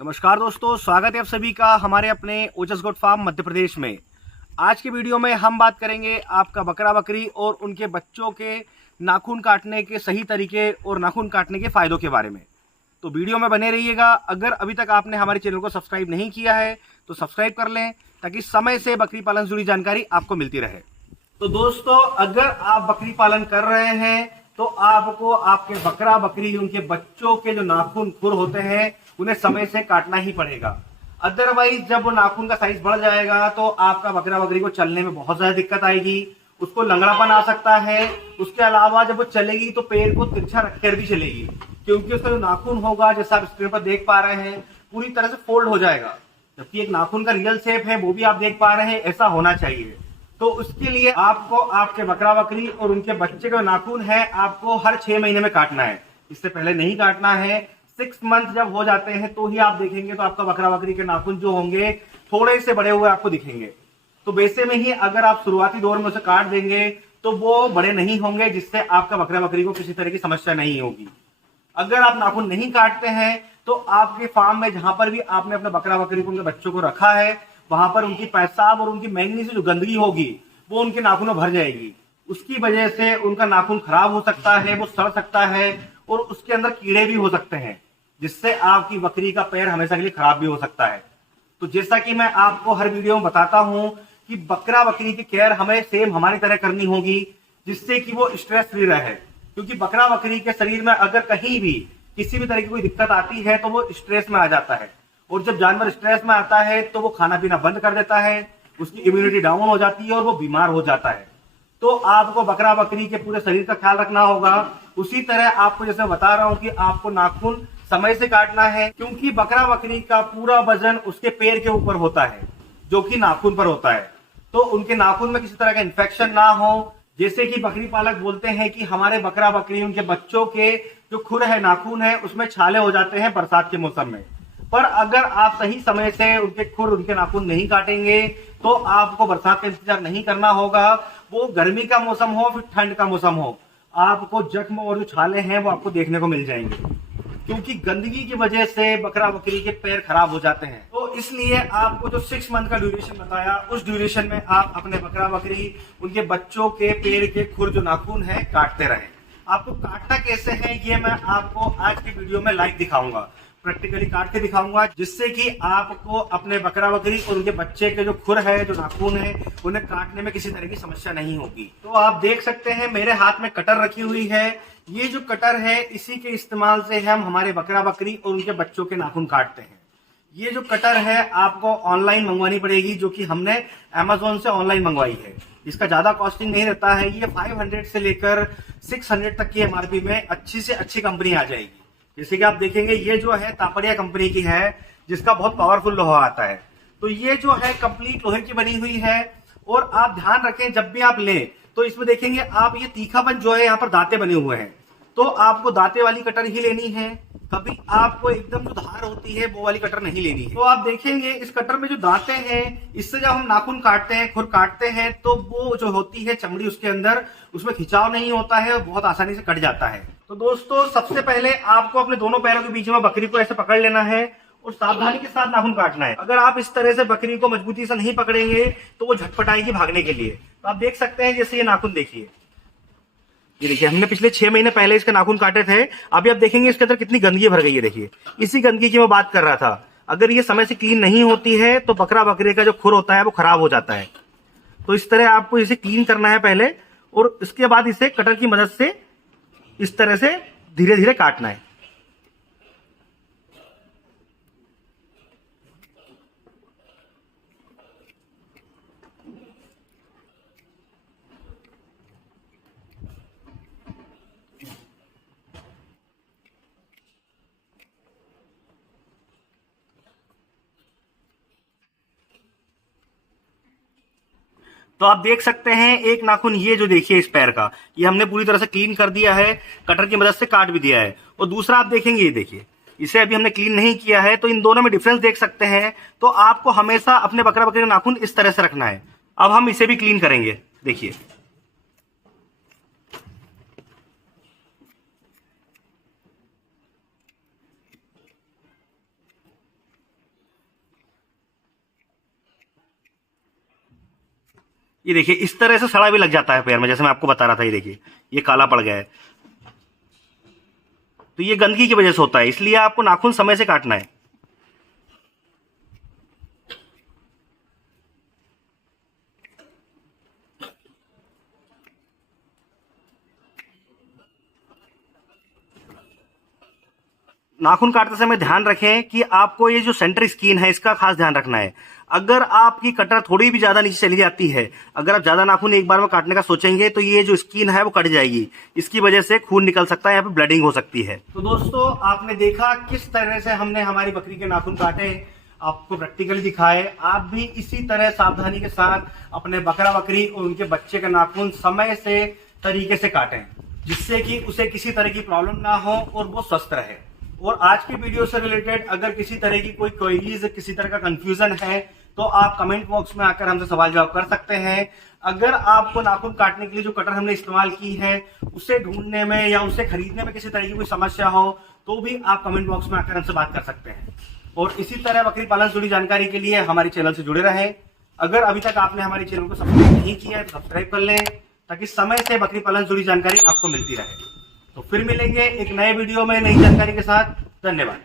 नमस्कार दोस्तों, स्वागत है आप सभी का हमारे अपने ओजस गोट फार्म मध्य प्रदेश में। आज की वीडियो में हम बात करेंगे आपका बकरा बकरी और उनके बच्चों के नाखून काटने के सही तरीके और नाखून काटने के फ़ायदों के बारे में। तो वीडियो में बने रहिएगा। अगर अभी तक आपने हमारे चैनल को सब्सक्राइब नहीं किया है तो सब्सक्राइब कर लें ताकि समय से बकरी पालन से जुड़ी जानकारी आपको मिलती रहे। तो दोस्तों, अगर आप बकरी पालन कर रहे हैं तो आपको आपके बकरा बकरी उनके बच्चों के जो नाखून खुर होते हैं उन्हें समय से काटना ही पड़ेगा। अदरवाइज जब वो नाखून का साइज बढ़ जाएगा तो आपका बकरा बकरी को चलने में बहुत ज्यादा दिक्कत आएगी, उसको लंगड़ापन आ सकता है। उसके अलावा जब वो चलेगी तो पैर को तिरछा रखकर भी चलेगी, क्योंकि उसका जो नाखून होगा जैसा आप स्क्रीन पर देख पा रहे हैं पूरी तरह से फोल्ड हो जाएगा, जबकि एक नाखून का रियल शेप है वो भी आप देख पा रहे हैं ऐसा होना चाहिए। तो उसके लिए आपको आपके बकरा बकरी और उनके बच्चे का नाखून है आपको हर 6 महीने में काटना है, इससे पहले नहीं काटना है। 6 मंथ जब हो जाते हैं तो ही आप देखेंगे तो आपका बकरा बकरी के नाखून जो होंगे थोड़े से बड़े हुए आपको दिखेंगे। तो वैसे में ही अगर आप शुरुआती दौर में उसे काट देंगे तो वो बड़े नहीं होंगे, जिससे आपका बकरा बकरी को किसी तरह की समस्या नहीं होगी। अगर आप नाखून नहीं काटते हैं तो आपके फार्म में जहां पर भी आपने अपने बकरा बकरी को उनके बच्चों को रखा है वहां पर उनकी पेशाब और उनकी मैंगनी से जो गंदगी होगी वो उनके नाखून में भर जाएगी। उसकी वजह से उनका नाखून खराब हो सकता है, वो सड़ सकता है और उसके अंदर कीड़े भी हो सकते हैं, जिससे आपकी बकरी का पैर हमेशा के लिए खराब भी हो सकता है। तो जैसा कि मैं आपको हर वीडियो में बताता हूं कि बकरा बकरी की केयर हमें सेम हमारी तरह करनी होगी, जिससे कि वो स्ट्रेस फ्री रहे। क्योंकि बकरा बकरी के शरीर में अगर कहीं भी किसी भी तरह की कोई दिक्कत आती है तो वो स्ट्रेस में आ जाता है, और जब जानवर स्ट्रेस में आता है तो वो खाना पीना बंद कर देता है, उसकी इम्यूनिटी डाउन हो जाती है और वो बीमार हो जाता है। तो आपको बकरा बकरी के पूरे शरीर का ख्याल रखना होगा। उसी तरह आपको जैसे बता रहा हूं कि आपको नाखून समय से काटना है, क्योंकि बकरा बकरी का पूरा वजन उसके पैर के ऊपर होता है जो कि नाखून पर होता है। तो उनके नाखून में किसी तरह का इन्फेक्शन ना हो। जैसे कि बकरी पालक बोलते हैं कि हमारे बकरा बकरी उनके बच्चों के जो खुर है नाखून है उसमें छाले हो जाते हैं बरसात के मौसम में। पर अगर आप सही समय से उनके खुर उनके नाखून नहीं काटेंगे तो आपको बरसात का इंतजार नहीं करना होगा। वो गर्मी का मौसम हो फिर ठंड का मौसम हो, आपको जख्म और जो छाले हैं वो आपको देखने को मिल जाएंगे, क्योंकि गंदगी की वजह से बकरा बकरी के पैर खराब हो जाते हैं। तो इसलिए आपको जो 6 मंथ का ड्यूरेशन बताया उस ड्यूरेशन में आप अपने बकरा बकरी उनके बच्चों के पैर के खुर जो नाखून है काटते रहें। आपको काटना कैसे है ये मैं आपको आज की वीडियो में लाइव दिखाऊंगा, प्रैक्टिकली काट के दिखाऊंगा, जिससे कि आपको अपने बकरा बकरी और उनके बच्चे के जो खुर है जो नाखून है उन्हें काटने में किसी तरह की समस्या नहीं होगी। तो आप देख सकते हैं मेरे हाथ में कटर रखी हुई है। ये जो कटर है इसी के इस्तेमाल से हम हमारे बकरा बकरी और उनके बच्चों के नाखून काटते हैं। ये जो कटर है आपको ऑनलाइन मंगवानी पड़ेगी, जो कि हमने अमेजोन से ऑनलाइन मंगवाई है। इसका ज्यादा कॉस्टिंग नहीं रहता है, ये 500 से लेकर 600 तक की एमआरपी में अच्छी से अच्छी कंपनी आ जाएगी। जैसे कि आप देखेंगे ये जो है तापड़िया कंपनी की है, जिसका बहुत पावरफुल लोहा आता है। तो ये जो है कंप्लीट लोहे की बनी हुई है। और आप ध्यान रखें जब भी आप लें तो इसमें देखेंगे आप ये तीखापन जो है यहाँ पर दांते बने हुए हैं, तो आपको दांते वाली कटर ही लेनी है। कभी आपको एकदम जो धार होती है वो वाली कटर नहीं लेनी है। तो आप देखेंगे इस कटर में जो दांते हैं इससे जब हम नाखून काटते हैं खुर काटते हैं तो वो जो होती है चमड़ी उसके अंदर उसमें खिंचाव नहीं होता है, बहुत आसानी से कट जाता है। तो दोस्तों सबसे पहले आपको अपने दोनों पैरों के बीच में बकरी को ऐसे पकड़ लेना है और सावधानी के साथ नाखून काटना है। अगर आप इस तरह से बकरी को मजबूती से नहीं पकड़ेंगे तो वो झटपटाएगी भागने के लिए। तो आप देख सकते हैं जैसे ये नाखून देखिए, ये देखिए हमने पिछले 6 महीने पहले इसके नाखून काटे थे। अभी आप देखेंगे इसके अंदर कितनी गंदगी भर गई है। देखिए इसी गंदगी की मैं बात कर रहा था। अगर ये समय से क्लीन नहीं होती है तो बकरा बकरी का जो खुर होता है वो खराब हो जाता है। तो इस तरह आपको इसे क्लीन करना है पहले, और इसके बाद इसे कटर की मदद से इस तरह से धीरे धीरे काटना है। तो आप देख सकते हैं एक नाखून ये जो देखिए इस पैर का ये हमने पूरी तरह से क्लीन कर दिया है, कटर की मदद से काट भी दिया है। और दूसरा आप देखेंगे ये देखिए इसे अभी हमने क्लीन नहीं किया है, तो इन दोनों में डिफरेंस देख सकते हैं। तो आपको हमेशा अपने बकरा बकरी का नाखून इस तरह से रखना है। अब हम इसे भी क्लीन करेंगे, देखिए। ये देखिए इस तरह से सड़ा भी लग जाता है पैर में, जैसे मैं आपको बता रहा था। ये देखिए ये काला पड़ गया है, तो ये गंदगी की वजह से होता है, इसलिए आपको नाखून समय से काटना है। नाखून काटते समय ध्यान रखें कि आपको ये जो सेंटर स्किन है इसका खास ध्यान रखना है। अगर आपकी कटर थोड़ी भी ज्यादा नीचे चली जाती है, अगर आप ज्यादा नाखून एक बार में काटने का सोचेंगे तो ये जो स्किन है वो कट जाएगी, इसकी वजह से खून निकल सकता है, यहाँ पे ब्लडिंग हो सकती है। तो दोस्तों आपने देखा किस तरह से हमने हमारी बकरी के नाखून काटे, आपको प्रैक्टिकली दिखाए। आप भी इसी तरह सावधानी के साथ अपने बकरा बकरी और उनके बच्चे का नाखून समय से तरीके से काटें, जिससे कि उसे किसी तरह की प्रॉब्लम ना हो और वो स्वस्थ रहे। और आज की वीडियो से रिलेटेड अगर किसी तरह की कोई क्वेरीज, किसी तरह का कंफ्यूजन है तो आप कमेंट बॉक्स में आकर हमसे सवाल जवाब कर सकते हैं। अगर आपको नाखून काटने के लिए जो कटर हमने इस्तेमाल की है उसे ढूंढने में या उसे खरीदने में किसी तरह की कोई समस्या हो तो भी आप कमेंट बॉक्स में आकर हमसे बात कर सकते हैं। और इसी तरह बकरी पालन से जुड़ी जानकारी के लिए हमारे चैनल से जुड़े रहें। अगर अभी तक आपने हमारे चैनल को सब्सक्राइब नहीं किया है तो सब्सक्राइब कर लें, ताकि समय से बकरी पालन से जुड़ी जानकारी आपको मिलती रहे। तो फिर मिलेंगे एक नए वीडियो में नई जानकारी के साथ। धन्यवाद।